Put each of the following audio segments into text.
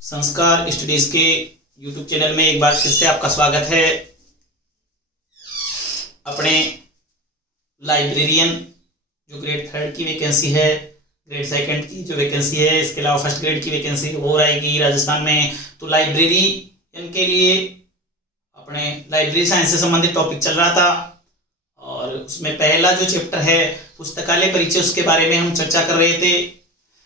संस्कार स्टडीज के YouTube channel में एक बार फिर से आपका स्वागत है। अपने लाइब्रेरियन जो ग्रेड 3 की वैकेंसी है, ग्रेड 2 की जो वैकेंसी है, इसके अलावा फर्स्ट ग्रेड की वैकेंसी और आएगी राजस्थान में। तो लाइब्रेरियन के लिए अपने लाइब्रेरी साइंस से संबंधित टॉपिक चल रहा था और उसमें पहला जो चैप्टर है पुस्तकालय परिचय, उसके बारे में हम चर्चा कर रहे थे।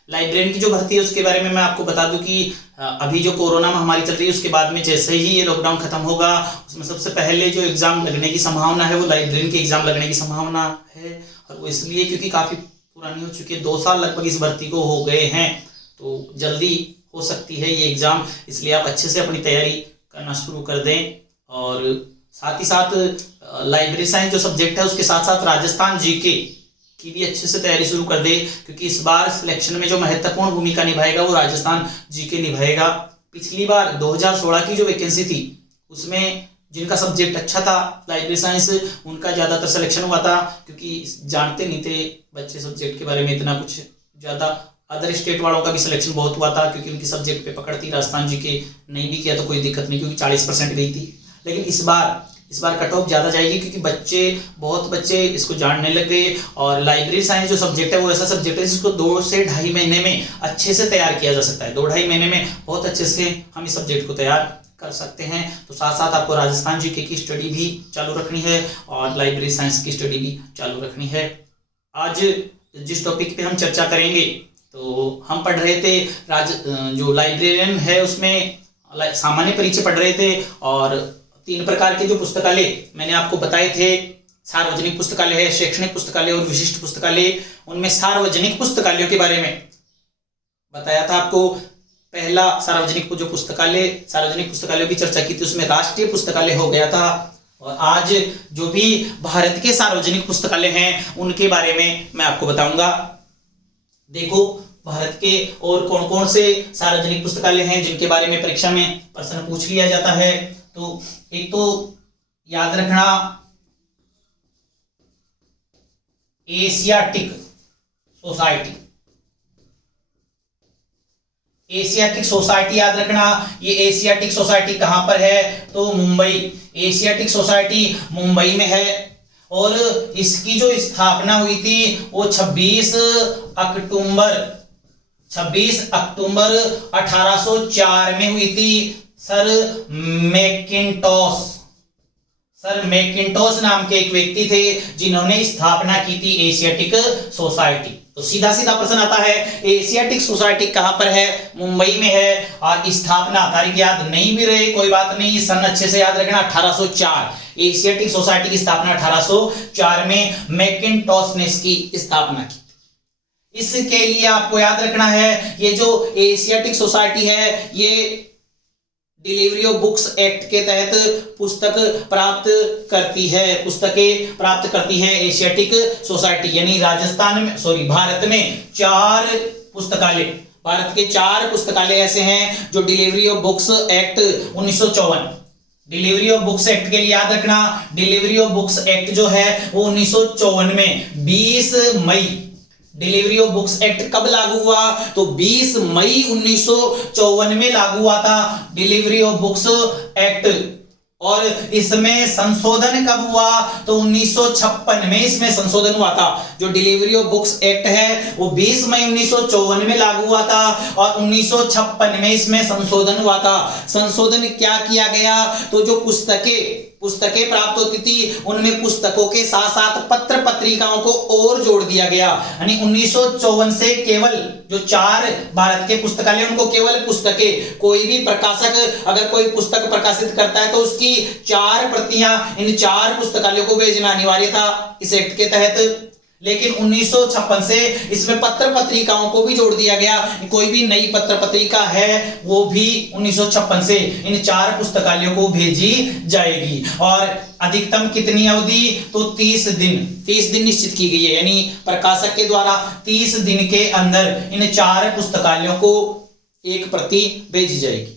लाइब्रेरियन की जो भर्ती है उसके बारे में मैं आपको बता दूं कि अभी जो कोरोना महामारी चल रही है उसके बाद में जैसे ही ये लॉकडाउन खत्म होगा उसमें सबसे पहले जो एग्जाम लगने की संभावना है वो लाइब्रेरियन के एग्जाम लगने की संभावना है। और वो इसलिए क्योंकि काफ़ी पुरानी हो चुकी है, 2 साल लगभग इस भर्ती को हो गए हैं, तो जल्दी हो सकती है ये एग्ज़ाम। इसलिए आप अच्छे से अपनी तैयारी करना शुरू कर दें और साथ ही साथ लाइब्रेरी साइंस जो सब्जेक्ट है उसके साथ साथ राजस्थान जीके की भी अच्छे से तैयारी शुरू कर दे, क्योंकि इस बार सिलेक्शन में जो महत्वपूर्ण भूमिका निभाएगा वो राजस्थान जीके निभाएगा। पिछली बार 2016 की जो वैकेंसी थी उसमें जिनका सब्जेक्ट अच्छा था लाइब्रेरी साइंस, उनका ज़्यादातर सिलेक्शन हुआ था, क्योंकि जानते नहीं थे बच्चे सब्जेक्ट के बारे में इतना कुछ ज़्यादा। अदर स्टेट वालों का भी सिलेक्शन बहुत हुआ था क्योंकि उनकी सब्जेक्ट पे पकड़ थी। राजस्थान जीके नहीं भी किया तो कोई दिक्कत नहीं, क्योंकि 40% गई थी। लेकिन इस बार कट ऑफ ज़्यादा जाएगी क्योंकि बहुत बच्चे इसको जानने लग गए। और लाइब्रेरी साइंस जो सब्जेक्ट है वो ऐसा सब्जेक्ट है जिसको 2 से ढाई महीने में अच्छे से तैयार किया जा सकता है। 2-2.5 महीने में बहुत अच्छे से हम इस सब्जेक्ट को तैयार कर सकते हैं। तो साथ साथ आपको राजस्थान जीके की स्टडी भी चालू रखनी है और लाइब्रेरी साइंस की स्टडी भी चालू रखनी है। आज जिस टॉपिक पे हम चर्चा करेंगे, तो हम पढ़ रहे थे जो लाइब्रेरियन है उसमें सामान्य परिचय पढ़ रहे थे और 3 प्रकार के जो पुस्तकालय मैंने आपको बताए थे, सार्वजनिक पुस्तकालय है, शैक्षणिक पुस्तकालय और विशिष्ट पुस्तकालय। उनमें सार्वजनिक पुस्तकालयों के बारे में बताया था आपको। पहला सार्वजनिक पुस्तकालयों की चर्चा की थी, उसमें राष्ट्रीय पुस्तकालय हो गया था। और आज जो भी भारत के सार्वजनिक पुस्तकालय हैं उनके बारे में मैं आपको बताऊंगा। देखो, भारत के और कौन कौन से सार्वजनिक पुस्तकालय हैं जिनके बारे में परीक्षा में प्रश्न पूछ लिया जाता है। तो एक तो याद रखना एशियाटिक सोसाइटी याद रखना। ये एशियाटिक सोसाइटी कहां पर है? तो मुंबई। एशियाटिक सोसाइटी मुंबई में है और इसकी जो स्थापना हुई थी वो 26 अक्टूबर 1804 में हुई थी। सर मैकिन्टोश नाम के एक व्यक्ति थे जिन्होंने स्थापना की थी एशियाटिक सोसाइटी। तो सीधा प्रश्न आता है, एशियाटिक सोसाइटी कहां पर है? मुंबई में है। और स्थापना तारीख याद नहीं भी रहे कोई बात नहीं, सन अच्छे से याद रखना, 1804। एशियाटिक सोसाइटी की स्थापना 1804 में मैकिन्टोश ने इसकी स्थापना की। इसके लिए आपको याद रखना है, ये जो एशियाटिक सोसाइटी है ये डिलीवरी ऑफ बुक्स एक्ट के तहत पुस्तकें प्राप्त करती है एशियाटिक सोसाइटी। यानी भारत में 4 पुस्तकालय, भारत के 4 पुस्तकालय ऐसे हैं जो delivery of books act 1954, delivery of books act के लिए याद रखना, डिलीवरी ऑफ बुक्स एक्ट जो है वो 1954 में 20 मई। डिलीवरी ऑफ बुक्स एक्ट कब लागू हुआ? तो 20 मई 1954 में लागू हुआ था डिलीवरी ऑफ बुक्स एक्ट। और इसमें संशोधन कब हुआ? तो 1956 में इसमें संशोधन हुआ था। जो डिलीवरी ऑफ बुक्स एक्ट है वो 20 मई 1954 में लागू हुआ था और 1956 में इसमें संशोधन हुआ था। संशोधन क्या किया गया? तो जो पुस्तकें प्राप्त होती थी उनमें पुस्तकों के साथ साथ पत्र पत्रिकाओं को और जोड़ दिया गया। यानी 1954 से केवल जो 4 भारत के पुस्तकालय उनको केवल पुस्तकें, कोई भी प्रकाशक अगर कोई पुस्तक प्रकाशित करता है तो उसकी 4 प्रतियां इन 4 पुस्तकालयों को भेजना अनिवार्य था इस एक्ट के तहत। लेकिन 1956 से इसमें पत्र पत्रिकाओं को भी जोड़ दिया गया। कोई भी नई पत्र पत्रिका है वो भी 1956 से इन 4 पुस्तकालयों को भेजी जाएगी। और अधिकतम कितनी अवधि? तो 30 दिन निश्चित की गई है। यानी प्रकाशक के द्वारा 30 दिन के अंदर इन 4 पुस्तकालयों को एक प्रति भेजी जाएगी।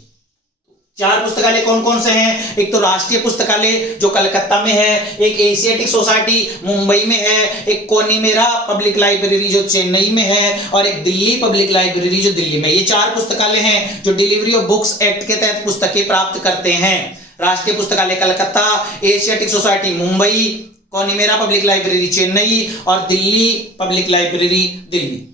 चार पुस्तकालय कौन कौन से हैं? एक तो राष्ट्रीय पुस्तकालय जो कलकत्ता में है, एक एशियाटिक सोसाइटी मुंबई में है, एक कोनिमेरा पब्लिक लाइब्रेरी जो चेन्नई में है, और एक दिल्ली पब्लिक लाइब्रेरी जो दिल्ली में। ये चार पुस्तकालय हैं जो डिलीवरी ऑफ बुक्स एक्ट के तहत पुस्तकें प्राप्त करते हैं। राष्ट्रीय पुस्तकालय Calcutta, Asiatic Society Mumbai, Connemara public library Chennai और दिल्ली पब्लिक लाइब्रेरी दिल्ली।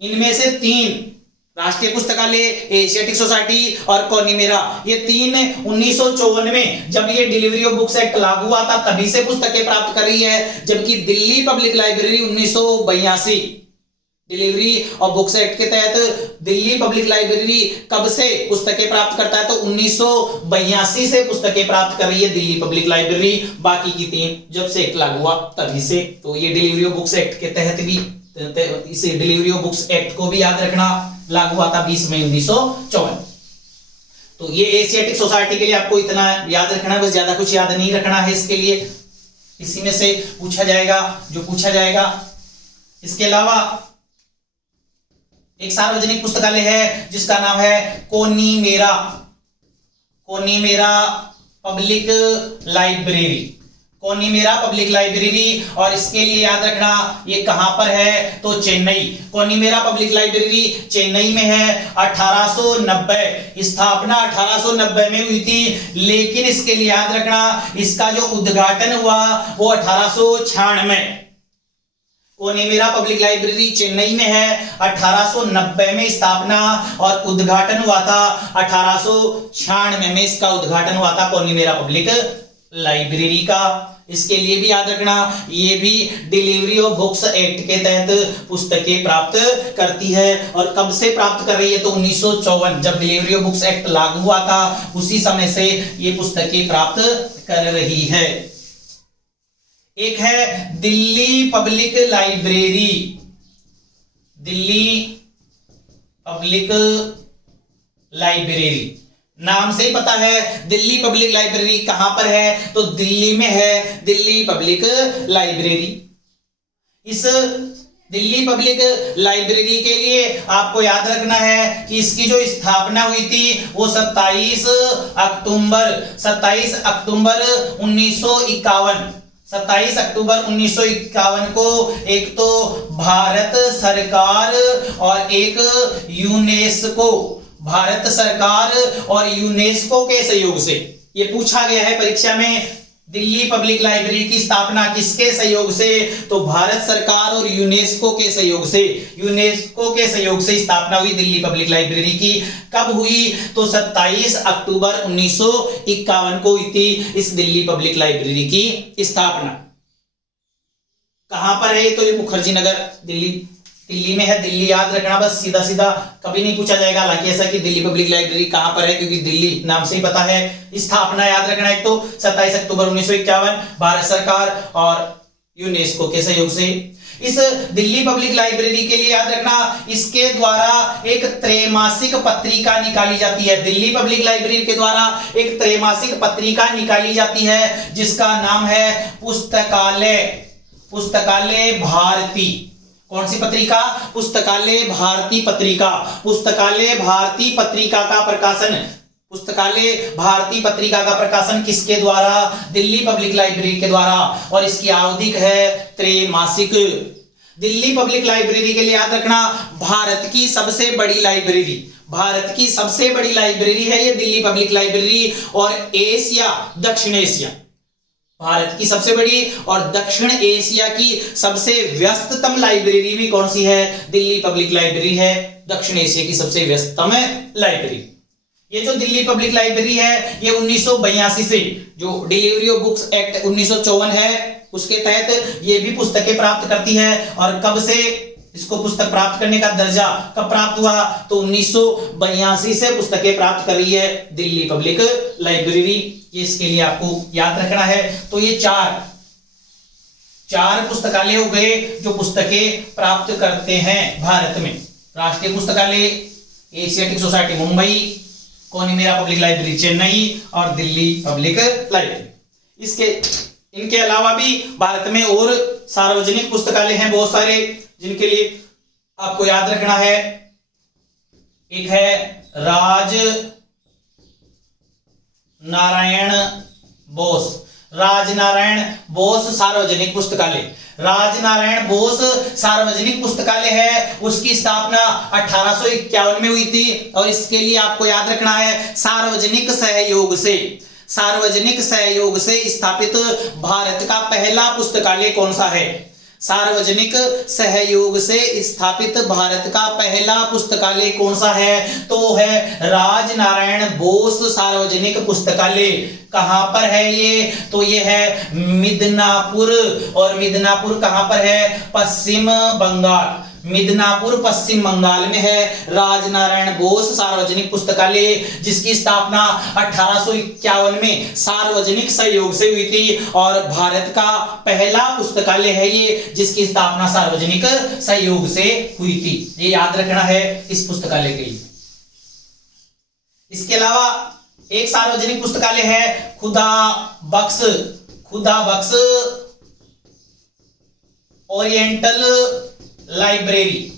इनमें से तीन, राष्ट्रीय पुस्तकालय, एशियाटिक सोसाइटी और कोनिमेरा, ये तीन 1954 में जब ये डिलीवरी ऑफ बुक्स एक्ट लागू हुआ था तभी से पुस्तकें प्राप्त कर रही है, जबकि Delhi public library 1982 delivery of books act के तहत दिल्ली पब्लिक लाइब्रेरी कब से पुस्तकें प्राप्त करता है? तो 1982 से पुस्तकें प्राप्त कर रही है दिल्ली पब्लिक लाइब्रेरी। बाकी की तीन जब से एक्ट लागू हुआ तभी से। तो ये डिलीवरी ऑफ बुक्स एक्ट के तहत भी, इसे डिलीवरी ऑफ बुक्स एक्ट को भी याद रखना, लागू हुआ था 20 मई 1954। तो ये एशियाटिक सोसाइटी के लिए आपको इतना याद रखना है, बस ज्यादा कुछ याद नहीं रखना है इसके लिए, इसी में से पूछा जाएगा जो पूछा जाएगा। इसके अलावा एक सार्वजनिक पुस्तकालय है जिसका नाम है कोनिमेरा, कोनिमेरा पब्लिक लाइब्रेरी, कोनिमेरा पब्लिक लाइब्रेरी। और इसके लिए याद रखना ये कहां पर है? तो चेन्नई। कोनिमेरा पब्लिक लाइब्रेरी चेन्नई में है। 1890 स्थापना 1890 में हुई थी, लेकिन इसके लिए याद रखना इसका जो उद्घाटन हुआ वो 1896। कोनिमेरा पब्लिक लाइब्रेरी चेन्नई में है, 1890 में स्थापना और उद्घाटन हुआ था 1896 में। इसका उद्घाटन हुआ था कोनिमेरा पब्लिक लाइब्रेरी का। इसके लिए भी याद रखना ये भी डिलीवरी ऑफ बुक्स एक्ट के तहत पुस्तकें प्राप्त करती है। और कब से प्राप्त कर रही है? तो 1954 जब डिलीवरी ऑफ बुक्स एक्ट लागू हुआ था उसी समय से ये पुस्तकें प्राप्त कर रही है। एक है Delhi public library, Delhi public library, नाम से ही पता है दिल्ली पब्लिक लाइब्रेरी कहां पर है? तो दिल्ली में है, दिल्ली पब्लिक लाइब्रेरी। इस दिल्ली पब्लिक लाइब्रेरी के लिए आपको याद रखना है कि इसकी जो स्थापना हुई थी वो 27 अक्टूबर 1951, 27 अक्टूबर 1951 को एक तो भारत सरकार और एक यूनेस्को, भारत सरकार और यूनेस्को के सहयोग से, ये पूछा गया है परीक्षा में, दिल्ली पब्लिक लाइब्रेरी की स्थापना किसके सहयोग से? तो भारत सरकार और यूनेस्को के सहयोग से, यूनेस्को के सहयोग से स्थापना हुई दिल्ली पब्लिक लाइब्रेरी की। कब हुई? तो 27 अक्टूबर 1951 को हुई थी इस दिल्ली पब्लिक लाइब्रेरी की स्थापना। कहां पर है? तो ये मुखर्जी नगर दिल्ली में है। दिल्ली याद रखना, बस सीधा सीधा कभी नहीं पूछा जाएगा। हालांकि ऐसा कि दिल्ली पब्लिक लाइब्रेरी कहां पर है, क्योंकि दिल्ली नाम से ही पता है। स्थापना याद रखना एक तो 27 अक्टूबर 1951 भारत सरकार और यूनेस्को के सहयोग से। इस दिल्ली पब्लिक लाइब्रेरी के लिए याद रखना इसके द्वारा एक त्रैमासिक पत्रिका निकाली जाती है। दिल्ली पब्लिक लाइब्रेरी के द्वारा एक त्रैमासिक पत्रिका निकाली जाती है जिसका नाम है पुस्तकालय भारती। कौन सी पत्रिका? पुस्तकालय भारती पत्रिका। पुस्तकालय भारती पत्रिका का प्रकाशन, पुस्तकालय भारती पत्रिका का प्रकाशन किसके द्वारा? दिल्ली पब्लिक लाइब्रेरी के द्वारा। और इसकी अवधि है त्रैमासिक। दिल्ली पब्लिक लाइब्रेरी के लिए याद रखना भारत की सबसे बड़ी लाइब्रेरी, भारत की सबसे बड़ी लाइब्रेरी है ये दिल्ली पब्लिक लाइब्रेरी। और एशिया, दक्षिण एशिया, भारत की सबसे बड़ी और दक्षिण एशिया की सबसे व्यस्ततम लाइब्रेरी भी कौन सी है? दिल्ली पब्लिक लाइब्रेरी है, दक्षिण एशिया की सबसे व्यस्ततम लाइब्रेरी। ये जो दिल्ली पब्लिक लाइब्रेरी है ये 1982 से, जो डिलीवरी ऑफ बुक्स एक्ट 1954 है उसके तहत ये भी पुस्तकें प्राप्त करती है। और कब से इसको पुस्तक प्राप्त करने का दर्जा कब प्राप्त हुआ? तो 1982 से पुस्तकें प्राप्त कर रही है दिल्ली पब्लिक लाइब्रेरी। ये इसके लिए आपको याद रखना है। तो ये चार पुस्तकालय हो गए जो पुस्तकें प्राप्त करते हैं भारत में। राष्ट्रीय पुस्तकालय, Asiatic Society Mumbai, Connemara public library Chennai और दिल्ली पब्लिक लाइब्रेरी। इनके अलावा भी भारत में और सार्वजनिक पुस्तकालय हैं बहुत सारे जिनके लिए आपको याद रखना है। एक है नारायण बोस, राजनारायण बोस सार्वजनिक पुस्तकालय, राजनारायण बोस सार्वजनिक पुस्तकालय है, उसकी स्थापना 1851 में हुई थी। और इसके लिए आपको याद रखना है सार्वजनिक सहयोग से स्थापित भारत का पहला पुस्तकालय कौन सा है? सार्वजनिक सहयोग से स्थापित भारत का पहला पुस्तकालय कौन सा है? तो है राजनारायण बोस सार्वजनिक पुस्तकालय। कहां पर है ये? तो ये है मिदनापुर, और मिदनापुर कहां पर है? पश्चिम बंगाल। मिदनापुर पश्चिम बंगाल में है राजनारायण बोस सार्वजनिक पुस्तकालय, जिसकी स्थापना 1851 में सार्वजनिक सहयोग से हुई थी। और भारत का पहला पुस्तकालय है ये, जिसकी स्थापना सार्वजनिक सहयोग से हुई थी। ये याद रखना है इस पुस्तकालय के लिए। इसके अलावा एक सार्वजनिक पुस्तकालय है खुदा बख्श ओरिएंटल लाइब्रेरी,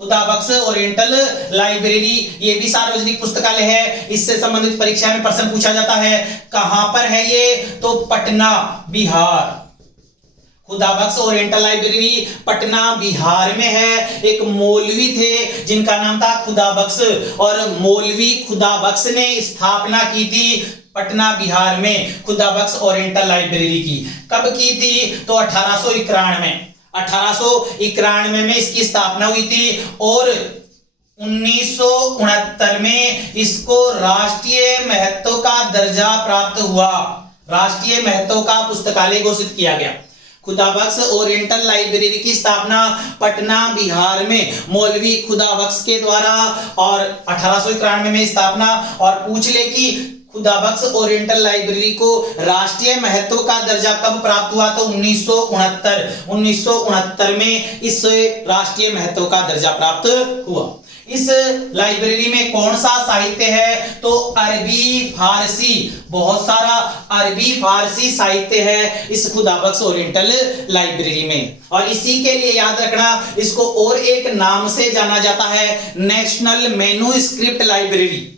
खुदा बख्श ओरिएंटल लाइब्रेरी, ये भी सार्वजनिक पुस्तकालय है। इससे संबंधित परीक्षा में प्रश्न पूछा जाता है। कहां पर है ये? तो पटना बिहार। खुदा बख्श ओरिएंटल लाइब्रेरी पटना बिहार में है। एक मौलवी थे जिनका नाम था खुदा बख्श, और मौलवी खुदा बख्श ने स्थापना की थी पटना बिहार में खुदा बख्श ओरिएंटल लाइब्रेरी की। कब की थी? तो 1891 में इसकी स्थापना हुई थी। और 1969 में इसको राष्ट्रीय महत्व का दर्जा प्राप्त हुआ, राष्ट्रीय महत्व का पुस्तकालय घोषित किया गया। खुदा बख्श ओरिएंटल लाइब्रेरी की स्थापना पटना बिहार में मौलवी खुदा बख्श के द्वारा, और 1891 में स्थापना। और पूछ ले कि खुदा बख्श ओरिएंटल लाइब्रेरी को राष्ट्रीय महत्व का दर्जा कब प्राप्त हुआ? तो 1969 में इस राष्ट्रीय महत्व का दर्जा प्राप्त हुआ। इस लाइब्रेरी में कौन सा साहित्य है? तो अरबी फारसी, बहुत सारा अरबी फारसी साहित्य है इस खुदा बख्श ओरिएंटल लाइब्रेरी में। और इसी के लिए याद रखना, इसको और एक नाम से जाना जाता है, national manuscript library.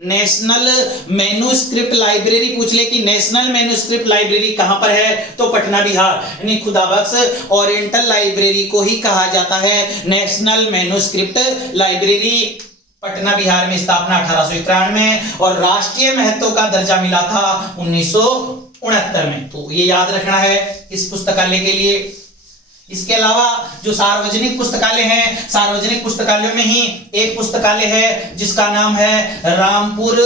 National manuscript library पूछ ले कि नेशनल मैन्युस्क्रिप्ट लाइब्रेरी कहां पर है? तो पटना बिहार। यानी खुदा बख्श ओरिएंटल लाइब्रेरी को ही कहा जाता है national manuscript library. Patna Bihar में स्थापना 1891 में, और राष्ट्रीय महत्व का दर्जा मिला था 1969 में। तो ये याद रखना है इस पुस्तकालय के लिए। इसके अलावा जो सार्वजनिक पुस्तकालय हैं, सार्वजनिक पुस्तकालयों में ही एक पुस्तकालय है जिसका नाम है रामपुर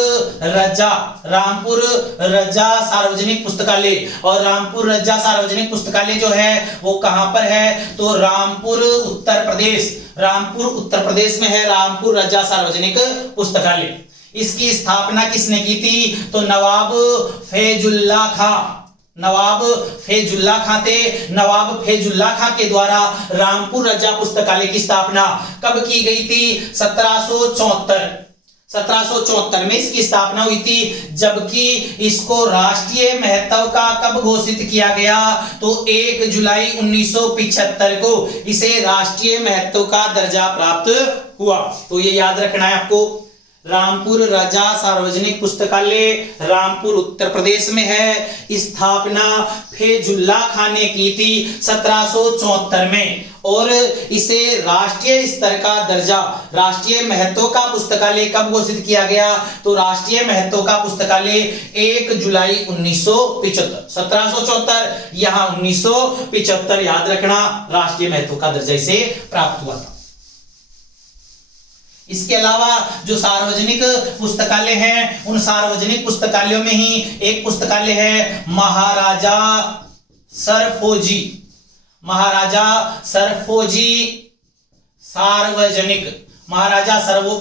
रजा सार्वजनिक पुस्तकालय। और रामपुर रजा सार्वजनिक पुस्तकालय जो है वो कहां पर है? तो रामपुर उत्तर प्रदेश में है रामपुर रजा सार्वजनिक पुस्तकालय। इसकी स्थापना किसने की थी? तो नवाब फैजुल्ला खां के द्वारा रामपुर रजा पुस्तकालय की स्थापना कब की गई थी? 1774 में इसकी स्थापना हुई थी। जबकि इसको राष्ट्रीय महत्व का कब घोषित किया गया? तो 1 जुलाई 1975 को इसे राष्ट्रीय महत्व का दर्जा प्राप्त हुआ। तो ये याद रखना है आपको। रामपुर रजा सार्वजनिक पुस्तकालय रामपुर उत्तर प्रदेश में है। स्थापना फैजुल्ला खान ने की थी 1774 में, और इसे राष्ट्रीय स्तर का दर्जा, राष्ट्रीय महत्व का पुस्तकालय कब घोषित किया गया? तो राष्ट्रीय महत्व का पुस्तकालय 1 जुलाई 1975। 1774 यहां 1975 याद रखना, राष्ट्रीय महत्व का दर्जा इसे प्राप्त हुआ था। इसके अलावा जो सार्वजनिक पुस्तकालय हैं, उन सार्वजनिक पुस्तकालयों में ही एक पुस्तकालय है महाराजा सरफोजी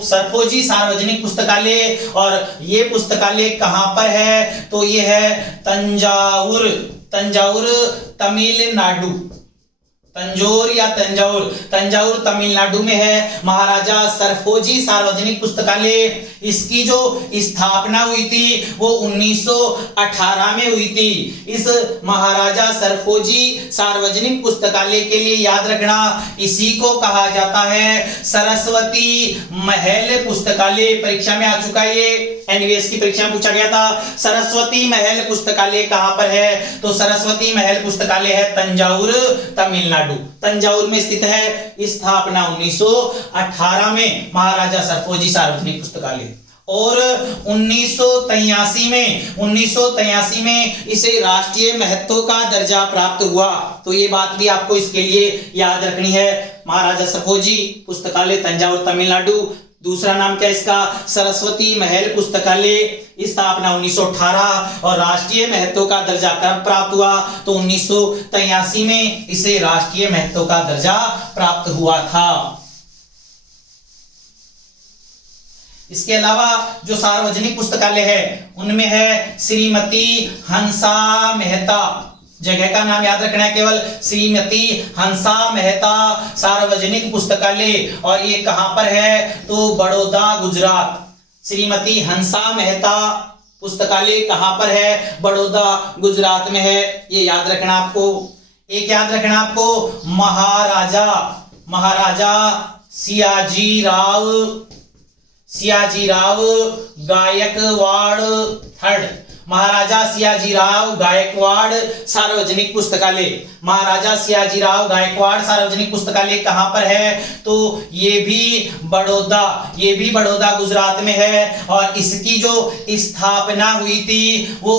सरफोजी सार्वजनिक पुस्तकालय। और ये पुस्तकालय कहां पर है? तो ये है तंजावुर तंजौर या तंजौर, तंजौर तमिलनाडु में है। महाराजा सरफोजी सार्वजनिक पुस्तकालय, इसकी जो स्थापना हुई थी वो 1918 में हुई थी। इस महाराजा सरफोजी सार्वजनिक पुस्तकालय के लिए याद रखना, इसी को कहा जाता है सरस्वती महल पुस्तकालय। परीक्षा में आ चुका है, ये एनवीएस की परीक्षा में पूछा गया था। सरस्वती महल पुस्तकालय कहां पर है? तो सरस्वती महल पुस्तकालय है तंजौर तमिलनाडु, तंजौर में स्थित है। स्थापना 1918 में महाराजा सरफोजी सार्वजनिक पुस्तकालय। और 1983 में इसे राष्ट्रीय महत्व का दर्जा प्राप्त हुआ। तो ये बात भी आपको इसके लिए याद रखनी है। महाराजा सरफोजी पुस्तकालय तंजौर तमिलनाडु, दूसरा नाम क्या इसका? सरस्वती महल पुस्तकालय। स्थापना 1918 और राष्ट्रीय महत्व का दर्जा कब प्राप्त हुआ? तो 1983 में इसे राष्ट्रीय महत्व का दर्जा प्राप्त हुआ था। इसके अलावा जो सार्वजनिक पुस्तकालय है उनमें है श्रीमती हंसा मेहता, जगह का नाम याद रखना है केवल, श्रीमती हंसा मेहता सार्वजनिक पुस्तकालय। और ये कहां पर है? तो बड़ौदा गुजरात। श्रीमती हंसा मेहता पुस्तकालय कहां पर है? बड़ौदा गुजरात में है, ये याद रखना आपको। एक याद रखना आपको, महाराजा सियाजीराव गायकवाड़ थर्ड, महाराजा सियाजीराव गायकवाड़ सार्वजनिक पुस्तकालय। महाराजा सियाजीराव गायकवाड़ सार्वजनिक पुस्तकालय कहां पर है? तो ये भी बड़ौदा गुजरात में है। और इसकी जो स्थापना हुई थी वो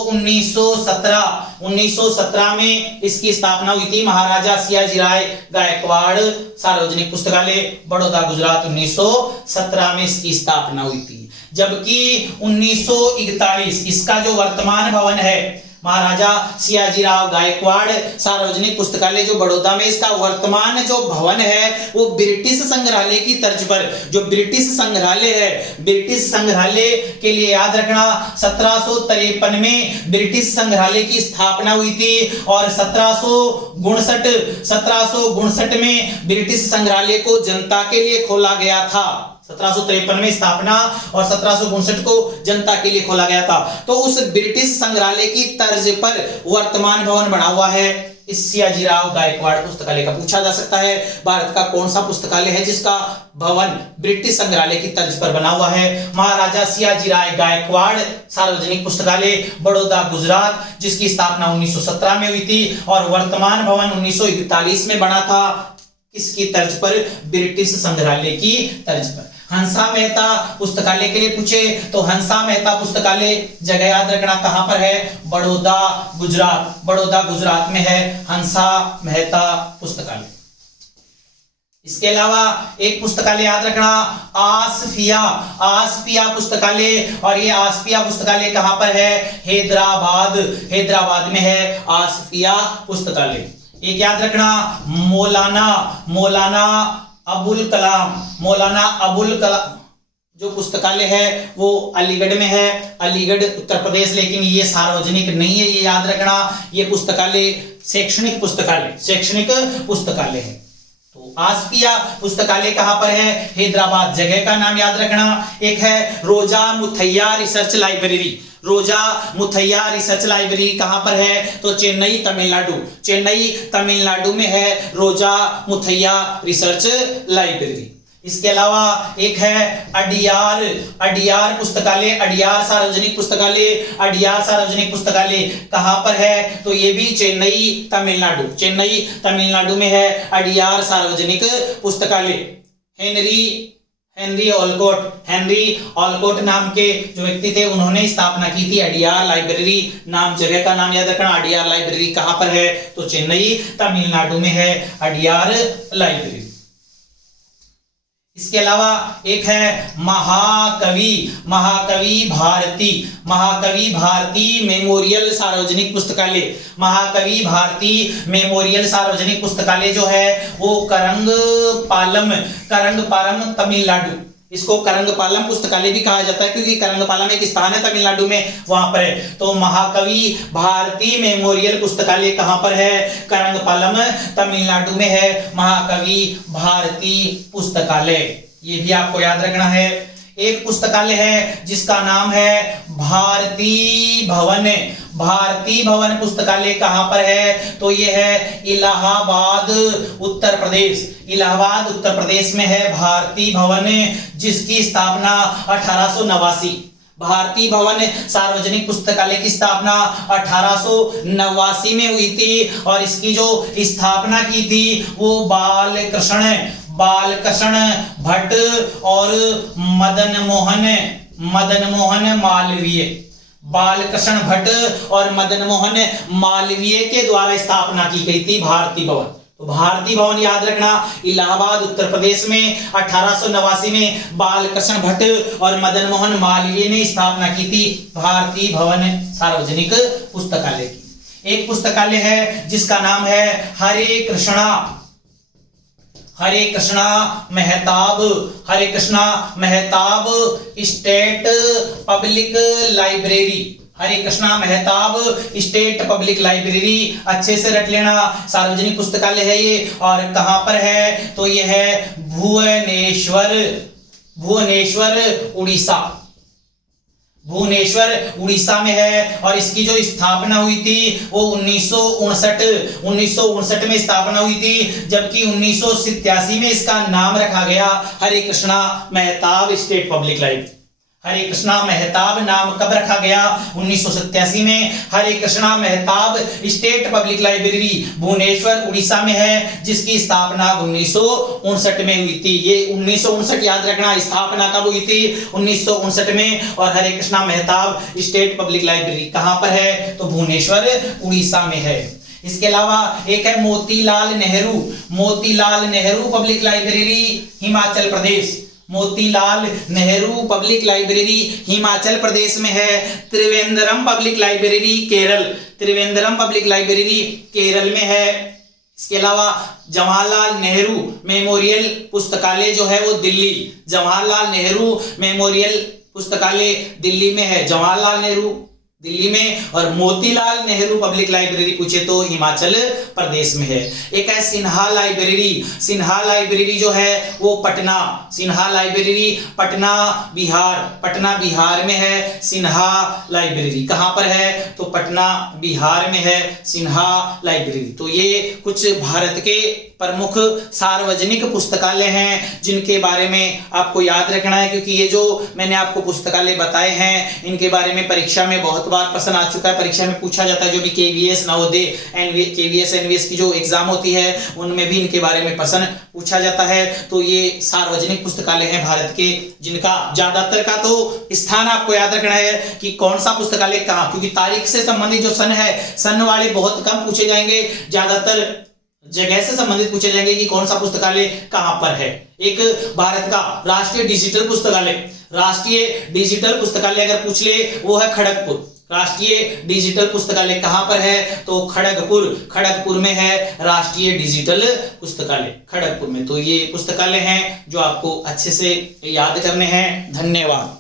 1917 में इसकी स्थापना हुई थी। महाराजा सियाजीराव गायकवाड़ सार्वजनिक पुस्तकालय बड़ौदा गुजरात, 1917 में इसकी स्थापना हुई थी। जबकि 1941 इसका जो वर्तमान भवन है, महाराजा सियाजीराव गायकवाड़ सार्वजनिक पुस्तकालय जो बड़ौदा में, इसका वर्तमान जो भवन है वो ब्रिटिश संग्रहालय की तर्ज पर, जो ब्रिटिश संग्रहालय है, ब्रिटिश संग्रहालय के लिए याद रखना 1753 में ब्रिटिश संग्रहालय की स्थापना हुई थी। और 1759 में ब्रिटिश संग्रहालय को जनता के लिए खोला गया था। 1753 में स्थापना और 1759 को जनता के लिए खोला गया था। तो उस ब्रिटिश संग्रहालय की तर्ज पर वर्तमान भवन बना हुआ है इस सियाजीराव गायकवाड़ पुस्तकालय का। पूछा जा सकता है भारत का कौन सा पुस्तकालय है जिसका भवन ब्रिटिश संग्रहालय की तर्ज पर बना हुआ है? महाराजा सियाजीराव गायकवाड़ सार्वजनिक पुस्तकालय बड़ौदा गुजरात, जिसकी स्थापना 1917 में हुई थी और वर्तमान भवन 1941 में बना था। किसकी तर्ज पर? ब्रिटिश संग्रहालय की तर्ज पर। हंसा मेहता पुस्तकालय के लिए पूछे तो हंसा मेहता पुस्तकालय जगह याद रखना कहां पर है? बड़ौदा गुजरात में है हंसा मेहता पुस्तकालय। इसके अलावा एक पुस्तकालय याद रखना, आसफिया पुस्तकालय। और ये आसफिया पुस्तकालय कहां पर है? हैदराबाद में है आसफिया पुस्तकालय। एक याद रखना, मौलाना अबुल कलाम जो पुस्तकालय है वो अलीगढ़ में है, अलीगढ़ उत्तर प्रदेश। लेकिन ये सार्वजनिक नहीं है, ये याद रखना। ये पुस्तकालय शैक्षणिक पुस्तकालय है। तो आसफिया पुस्तकालय कहां पर है? हैदराबाद। जगह का नाम याद रखना। एक है रोजा मुथैया रिसर्च लाइब्रेरी कहां पर है? तो चेन्नई तमिलनाडु में है रोजा मुथैया रिसर्च लाइब्रेरी। इसके अलावा एक है अडियार पुस्तकालय, अडियार सार्वजनिक पुस्तकालय कहां पर है? तो ये भी चेन्नई तमिलनाडु में है अडियार सार्वजनिक पुस्तकालय। हेनरी ऑलकोट नाम के जो व्यक्ति थे उन्होंने स्थापना की थी अडियार लाइब्रेरी नाम। जगह का नाम याद रखना, अडियार लाइब्रेरी कहां पर है? तो चेन्नई तमिलनाडु में है अडियार लाइब्रेरी। इसके अलावा एक है महाकवि भारती मेमोरियल सार्वजनिक पुस्तकालय जो है वो करंगपालम तमिलनाडु इसको करंगपालम पुस्तकालय भी कहा जाता है, क्योंकि करंगपालम एक स्थान है तमिलनाडु में, वहां पर है। तो महाकवि भारती मेमोरियल पुस्तकालय कहां पर है? करंगपालम तमिलनाडु में है महाकवि भारती पुस्तकालय। ये भी आपको याद रखना है। एक पुस्तकालय है जिसका नाम है भारती भवन। भारती भवन पुस्तकालय कहां पर है? तो ये है इलाहाबाद उत्तर प्रदेश। इलाहाबाद उत्तर प्रदेश में है भारती भवन, जिसकी स्थापना 1889। भारती भवन सार्वजनिक पुस्तकालय की स्थापना 1889 में हुई थी, और इसकी जो स्थापना की थी वो बालकृष्ण भट्ट और मदन मोहन मालवीय, बालकृष्ण भट्ट और मदन मोहन मालवीय के द्वारा स्थापना की गई थी भारती भवन। तो भारती भवन याद रखना, इलाहाबाद उत्तर प्रदेश में 1889 में बालकृष्ण भट्ट और मदन मोहन मालवीय ने स्थापना की थी भारती भवन सार्वजनिक पुस्तकालय की। एक पुस्तकालय है जिसका नाम है Hare Krushna Mahtab state public library. Hare Krushna Mahtab state public library, अच्छे से रट लेना। सार्वजनिक पुस्तकालय है ये, और कहां पर है? तो ये है भुवनेश्वर उड़ीसा में है, और इसकी जो स्थापना हुई थी वो 1959 में स्थापना हुई थी, जबकि 1987 में इसका नाम रखा गया Hare Krushna Mahtab state public library. Hare Krushna Mahtab नाम कब रखा गया? 1987 में। Hare Krushna Mahtab state public library Bhubaneswar Orissa में है, जिसकी स्थापना 1959 में हुई थी। ये 1959 याद रखना, स्थापना कब हुई थी? 1959 में। और Hare Krushna Mahtab state public library कहां पर है? तो भुवनेश्वर उड़ीसा में है। इसके अलावा एक है Motilal Nehru public library Himachal Pradesh. Motilal Nehru public library Himachal Pradesh में है। त्रिवेंद्रम पब्लिक लाइब्रेरी केरल में है। इसके अलावा जवाहरलाल नेहरू मेमोरियल पुस्तकालय जो है वो जवाहरलाल नेहरू मेमोरियल पुस्तकालय दिल्ली में है। जवाहरलाल नेहरू दिल्ली में, और मोतीलाल नेहरू पब्लिक लाइब्रेरी पूछे तो हिमाचल प्रदेश में है। एक है सिन्हा लाइब्रेरी जो है वो सिन्हा लाइब्रेरी पटना बिहार में है। सिन्हा लाइब्रेरी कहां पर है? तो पटना बिहार में है सिन्हा लाइब्रेरी। तो ये कुछ भारत के प्रमुख सार्वजनिक पुस्तकालय हैं जिनके बारे में आपको याद रखना है, क्योंकि ये जो मैंने आपको पुस्तकालय बताए हैं इनके बारे में परीक्षा में बहुत बार प्रश्न आ चुका है। परीक्षा में पूछा जाता है, जो भी केवीएस नवोदय केवीएस एनवीएस की जो एग्जाम होती है उनमें भी इनके बारे में प्रश्न पूछा जाता है। तो ये सार्वजनिक पुस्तकालय हैं भारत के, जिनका ज्यादातर का तो स्थान आपको याद रखना है कि कौन सा पुस्तकालय कहाँ, क्योंकि तारीख से संबंधित जो सन है, सन वाले बहुत कम पूछे जाएंगे, ज्यादातर जगह से संबंधित पूछे जाएंगे कि कौन सा पुस्तकालय कहां पर है। एक भारत का राष्ट्रीय डिजिटल पुस्तकालय अगर पूछ ले वो है खड़गपुर। राष्ट्रीय डिजिटल पुस्तकालय कहां पर है? तो खड़गपुर में है राष्ट्रीय डिजिटल पुस्तकालय, खड़गपुर में। तो ये पुस्तकालय हैं जो आपको अच्छे से याद करने हैं। धन्यवाद।